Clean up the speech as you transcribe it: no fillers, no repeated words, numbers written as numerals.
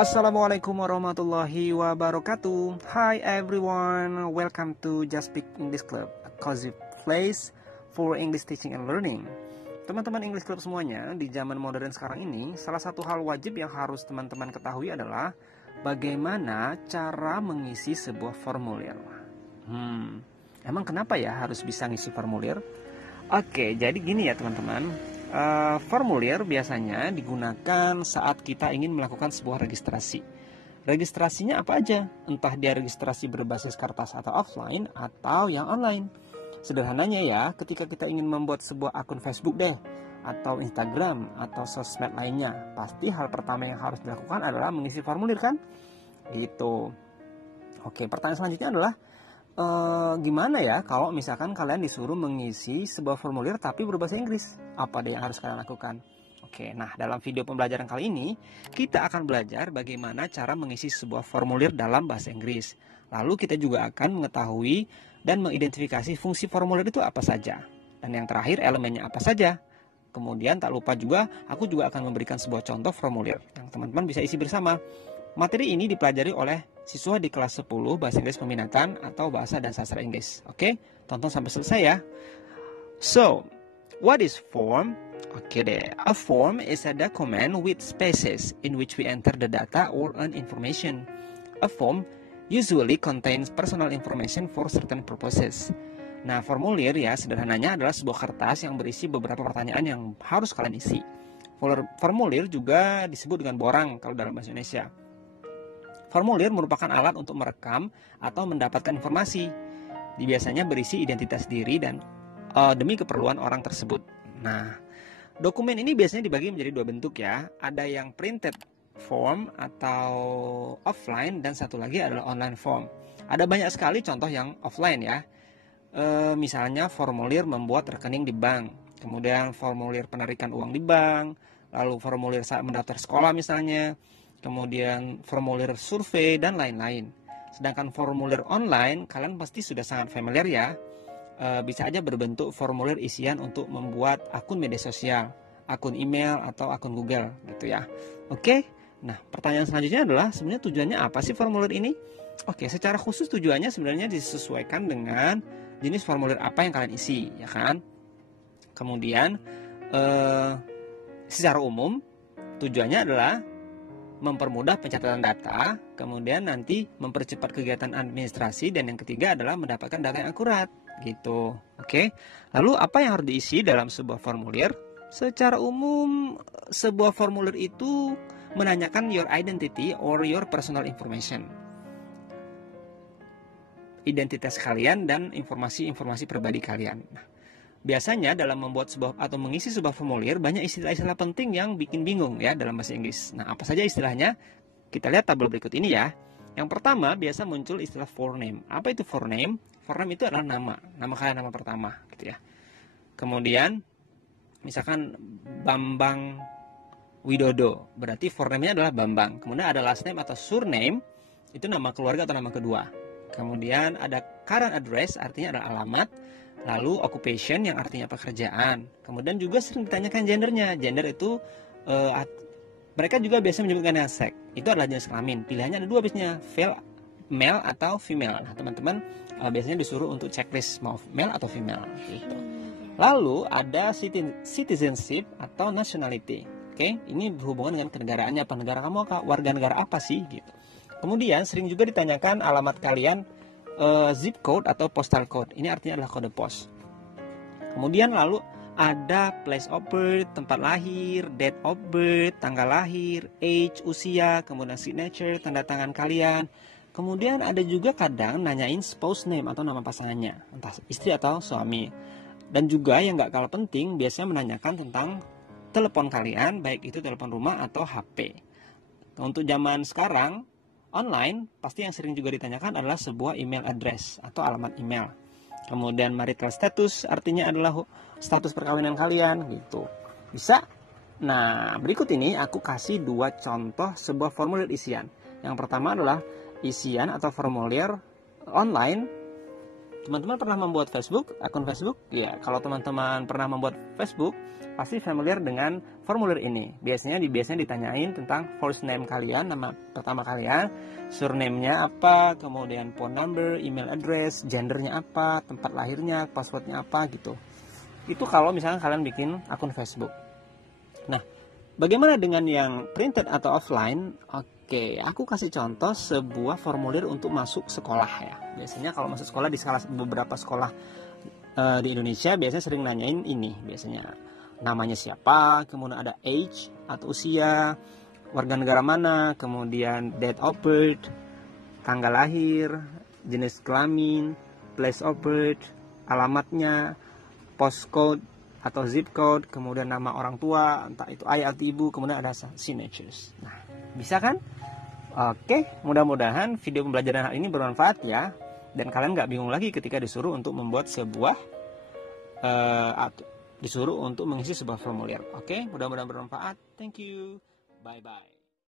Assalamualaikum warahmatullahi wabarakatuh. Hi everyone, welcome to Just Speak English Club, a cozy place for English teaching and learning. Teman-teman English Club semuanya, di zaman modern sekarang ini, salah satu hal wajib yang harus teman-teman ketahui adalah bagaimana cara mengisi sebuah formulir. Emang kenapa ya harus bisa ngisi formulir? Oke, jadi gini ya teman-teman. Formulir biasanya digunakan saat kita ingin melakukan sebuah registrasi. Registrasinya apa aja? Entah dia registrasi berbasis kertas atau offline atau yang online. Sederhananya ya, ketika kita ingin membuat sebuah akun Facebook deh, atau Instagram, atau sosmed lainnya, pasti hal pertama yang harus dilakukan adalah mengisi formulir kan? Gitu. Oke, pertanyaan selanjutnya adalah gimana ya kalau misalkan kalian disuruh mengisi sebuah formulir tapi berbahasa Inggris? Apa deh yang harus kalian lakukan? Oke, nah dalam video pembelajaran kali ini kita akan belajar bagaimana cara mengisi sebuah formulir dalam bahasa Inggris. Lalu kita juga akan mengetahui dan mengidentifikasi fungsi formulir itu apa saja. Dan yang terakhir elemennya apa saja. Kemudian tak lupa juga aku juga akan memberikan sebuah contoh formulir yang teman-teman bisa isi bersama. Materi ini dipelajari oleh siswa di kelas 10 Bahasa Inggris Peminatan atau Bahasa dan Sastra Inggris. Oke, tonton sampai selesai ya. So, what is form? Oke deh, a form is a document with spaces in which we enter the data or an information. A form usually contains personal information for certain purposes. Nah, formulir ya sederhananya adalah sebuah kertas yang berisi beberapa pertanyaan yang harus kalian isi. Formulir juga disebut dengan borang kalau dalam bahasa Indonesia. Formulir merupakan alat untuk merekam atau mendapatkan informasi. Biasanya berisi identitas diri dan demi keperluan orang tersebut. Nah, dokumen ini biasanya dibagi menjadi dua bentuk ya. Ada yang printed form atau offline dan satu lagi adalah online form. Ada banyak sekali contoh yang offline ya. Misalnya formulir membuat rekening di bank, kemudian formulir penarikan uang di bank, lalu formulir saat mendaftar sekolah misalnya, kemudian formulir survei dan lain-lain. Sedangkan formulir online kalian pasti sudah sangat familiar ya. Bisa aja berbentuk formulir isian untuk membuat akun media sosial, akun email atau akun Google gitu ya. Oke. Nah, pertanyaan selanjutnya adalah sebenarnya tujuannya apa sih formulir ini? Oke, secara khusus tujuannya sebenarnya disesuaikan dengan jenis formulir apa yang kalian isi, ya kan? Kemudian secara umum tujuannya adalah mempermudah pencatatan data, kemudian nanti mempercepat kegiatan administrasi, dan yang ketiga adalah mendapatkan data yang akurat, gitu. Oke. Lalu apa yang harus diisi dalam sebuah formulir? Secara umum, sebuah formulir itu menanyakan your identity or your personal information. Identitas kalian dan informasi-informasi pribadi kalian. Biasanya dalam membuat sebuah atau mengisi sebuah formulir banyak istilah-istilah penting yang bikin bingung ya dalam bahasa Inggris. Nah, apa saja istilahnya? Kita lihat tabel berikut ini ya. Yang pertama biasa muncul istilah forename. Apa itu forename? Forename itu adalah nama kalian, nama pertama gitu ya. Kemudian misalkan Bambang Widodo, berarti forename-nya adalah Bambang. Kemudian ada last name atau surname, itu nama keluarga atau nama kedua. Kemudian ada current address, artinya adalah alamat. Lalu occupation yang artinya pekerjaan. Kemudian juga sering ditanyakan gendernya. Gender itu mereka juga biasa menyebutkan sex. Itu adalah jenis kelamin. Pilihannya ada dua biasanya, male atau female. Nah, teman-teman biasanya disuruh untuk checklist mau male atau female gitu. Lalu ada citizenship atau nationality. Oke, ini berhubungan dengan kenegaraannya, apa negara kamu, warga negara apa sih gitu. Kemudian sering juga ditanyakan alamat kalian, zip code atau postal code. Ini artinya adalah kode pos. Kemudian lalu ada place of birth, tempat lahir, date of birth, tanggal lahir, age, usia, kemudian signature, tanda tangan kalian. Kemudian ada juga kadang nanyain spouse name atau nama pasangannya, entah istri atau suami. Dan juga yang gak kalah penting biasanya menanyakan tentang telepon kalian, baik itu telepon rumah atau HP. Untuk zaman sekarang online, pasti yang sering juga ditanyakan adalah sebuah email address atau alamat email. Kemudian marital status, artinya adalah status perkawinan kalian gitu. Bisa? Nah, berikut ini aku kasih dua contoh sebuah formulir isian. Yang pertama adalah isian atau formulir online Teman-teman pernah membuat Facebook, akun Facebook? Ya, kalau teman-teman pernah membuat Facebook, pasti familiar dengan formulir ini. Biasanya ditanyain tentang first name kalian, nama pertama kalian, surname-nya apa, kemudian phone number, email address, gendernya apa, tempat lahirnya, passwordnya apa gitu. Itu kalau misalnya kalian bikin akun Facebook. Nah, bagaimana dengan yang printed atau offline? Oke, aku kasih contoh sebuah formulir untuk masuk sekolah ya. Biasanya kalau masuk sekolah di beberapa sekolah di Indonesia biasanya sering nanyain ini. Biasanya namanya siapa, kemudian ada age atau usia, warga negara mana, kemudian date of birth, tanggal lahir, jenis kelamin, place of birth, alamatnya, postcode atau zip code, kemudian nama orang tua, entah itu ayah atau ibu, kemudian ada signatures. Nah, bisa kan? Oke, mudah-mudahan video pembelajaran hal ini bermanfaat ya, dan kalian nggak bingung lagi ketika disuruh untuk membuat sebuah disuruh untuk mengisi sebuah formulir. Oke, mudah-mudahan bermanfaat. Thank you. Bye bye.